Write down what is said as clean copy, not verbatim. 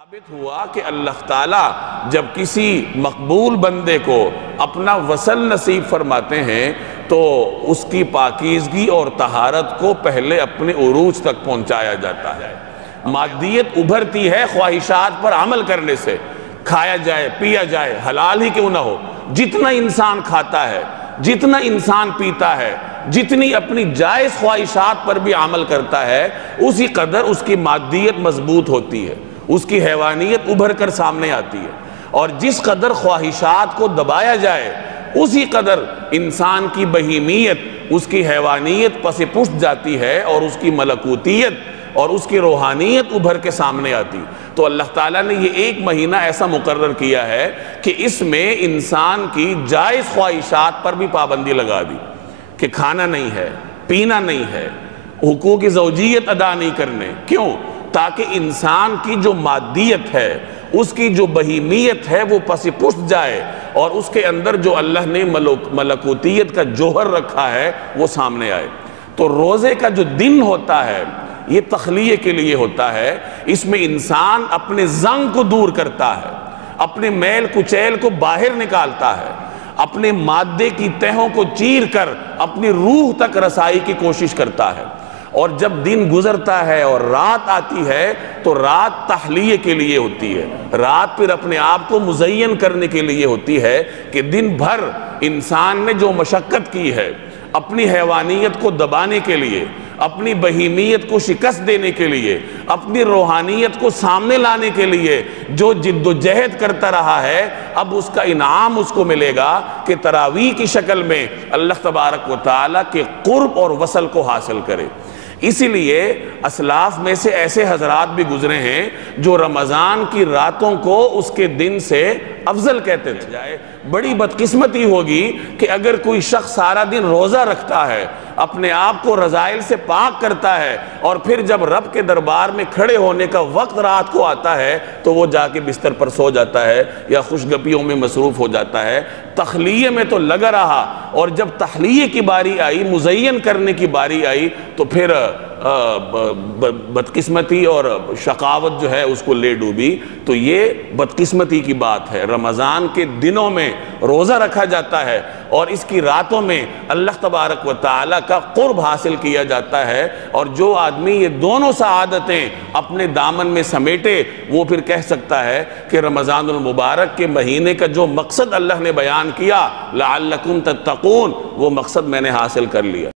ثابت ہوا کہ اللہ تعالیٰ جب کسی مقبول بندے کو اپنا وصل نصیب فرماتے ہیں تو اس کی پاکیزگی اور طہارت کو پہلے اپنے عروج تک پہنچایا جاتا ہے۔ مادیت ابھرتی ہے خواہشات پر عمل کرنے سے، کھایا جائے پیا جائے حلال ہی کیوں نہ ہو، جتنا انسان کھاتا ہے، جتنا انسان پیتا ہے، جتنی اپنی جائز خواہشات پر بھی عمل کرتا ہے، اسی قدر اس کی مادیت مضبوط ہوتی ہے، اس کی حیوانیت ابھر کر سامنے آتی ہے۔ اور جس قدر خواہشات کو دبایا جائے اسی قدر انسان کی بہیمیت، اس کی حیوانیت پس پشت جاتی ہے اور اس کی ملکوتیت اور اس کی روحانیت ابھر کے سامنے آتی۔ تو اللہ تعالیٰ نے یہ ایک مہینہ ایسا مقرر کیا ہے کہ اس میں انسان کی جائز خواہشات پر بھی پابندی لگا دی کہ کھانا نہیں ہے، پینا نہیں ہے، حقوق زوجیت ادا نہیں کرنے۔ کیوں؟ تاکہ انسان کی جو مادیت ہے، اس کی جو بہیمیت ہے وہ پس پشت جائے اور اس کے اندر جو اللہ نے ملکوتیت کا جوہر رکھا ہے وہ سامنے آئے۔ تو روزے کا جو دن ہوتا ہے یہ تخلیے کے لیے ہوتا ہے، اس میں انسان اپنے زنگ کو دور کرتا ہے، اپنے میل کچیل کو باہر نکالتا ہے، اپنے مادے کی تہوں کو چیر کر اپنی روح تک رسائی کی کوشش کرتا ہے۔ اور جب دن گزرتا ہے اور رات آتی ہے تو رات تحلیے کے لیے ہوتی ہے، رات پھر اپنے آپ کو مزین کرنے کے لیے ہوتی ہے کہ دن بھر انسان نے جو مشقت کی ہے اپنی حیوانیت کو دبانے کے لیے، اپنی بہیمیت کو شکست دینے کے لیے، اپنی روحانیت کو سامنے لانے کے لیے جو جد و جہد کرتا رہا ہے، اب اس کا انعام اس کو ملے گا کہ تراویح کی شکل میں اللہ تبارک و تعالیٰ کے قرب اور وصل کو حاصل کرے۔ اسی لیے اسلاف میں سے ایسے حضرات بھی گزرے ہیں جو رمضان کی راتوں کو اس کے دن سے افضل کہتے تھے۔ بڑی بدقسمتی ہوگی کہ اگر کوئی شخص سارا دن روزہ رکھتا ہے، اپنے آپ کو رذائل سے پاک کرتا ہے اور پھر جب رب کے دربار میں کھڑے ہونے کا وقت رات کو آتا ہے تو وہ جا کے بستر پر سو جاتا ہے یا خوش گپیوں میں مصروف ہو جاتا ہے۔ تخلیے میں تو لگا رہا اور جب تحلیے کی باری آئی، مزین کرنے کی باری آئی تو پھر بدقسمتی اور شقاوت جو ہے اس کو لے ڈوبی۔ تو یہ بدقسمتی کی بات ہے۔ رمضان کے دنوں میں روزہ رکھا جاتا ہے اور اس کی راتوں میں اللہ تبارک و تعالیٰ کا قرب حاصل کیا جاتا ہے، اور جو آدمی یہ دونوں سعادتیں اپنے دامن میں سمیٹے وہ پھر کہہ سکتا ہے کہ رمضان المبارک کے مہینے کا جو مقصد اللہ نے بیان کیا لعلکم تتقون، وہ مقصد میں نے حاصل کر لیا۔